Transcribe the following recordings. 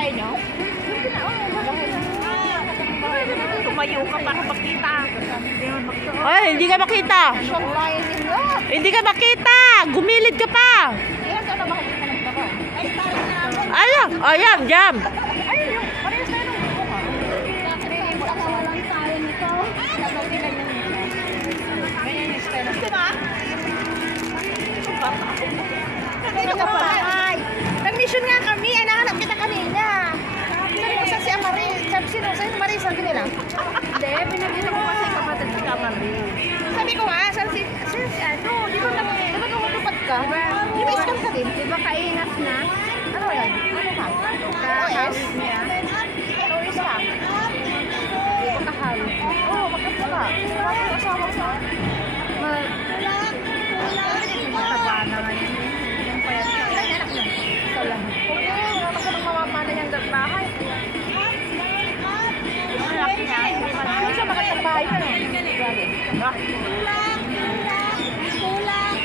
bahay nyo? Tumayo ka para makita. Ay, hindi ka makita. Hindi ka makita. Gumilid ka pa. Ayan, ayan, jam. Nag-mission nga kami, nahanap kita kanina. Sabi ko sa si Amari, sabi sino, sa'yo Amari, sabi nila. Hindi, pinagdito ko kasi kapatid si Amari. Sabi ko nga, sabi ano, di ba lumutupad ka? Di ba iskam ka din? Di ba kaingas na? Ano yan? Ano ka? Kahawig niya. Ano iskam? Di ba kahawig? Oo, magkapula. Bakit asawa sa? Mataba na nga yun. Yung payat ka. Ilan anak yun? Ito lang. Oo, wala ka nang mamamana niyang bahay. Ang laki niya. Hindi siya makatagbahay ka nun. Grabe.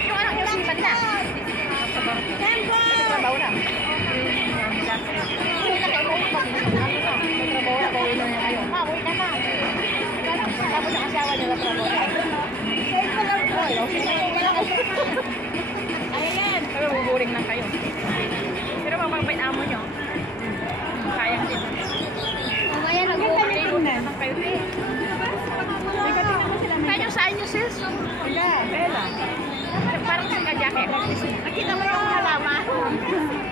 Yung anak niyo siman na. Trabaho na. Uwi na kayo. Trabaho na. Uwi na kayo. Ma, uwi na ma. Tapos ang asawa niya na trabaho na. Ayan. Pero buburing lang kayo. Pero mababait amo nyo. Kaya din. Ayan, nag-buburing na kayo din. Kaya saan nyo sis? Bella. Parang sa jacket. Nakita mo yung halaman.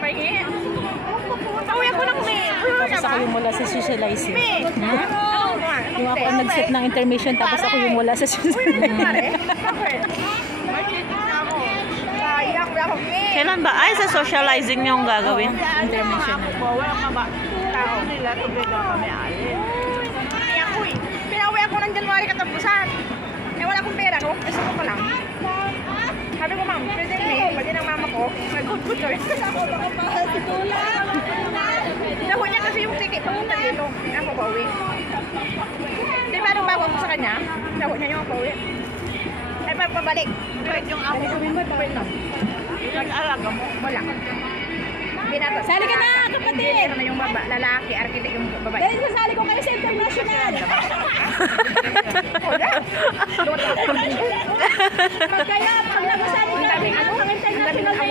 Pahingin. Pauwi ako ng may. Tapos ako yung wala sa socializing. Yung ako ang nag-set ng intermission, tapos ako yung wala sa socializing. Kailan ba? Ay, sa socializing yung gagawin. Intermission. Walang maba. Tao nila, tubig na kami alin. Pinauwi ako ng January katapusan. Eh, wala akong pera. Gusto ko pa lang. Sabi ko, ma'am, pwede rin. Pwede ng mama ko. Good choice. Dahon niya kasi yung ticket. Pumunta dito. Ako pa uwi. Di ba nung bago ko sa kanya? Dahon niya yung pa uwi. Ay, pabalik. Pwede yung ako. Pwede lang. Nag-alaga mo. Wala. Sali ka na, kapatid! Ano yung lalaki, arkitek yung babae. Dahil sasali ko kayo sa international! Wala. Kaya, pag nag-usali ka,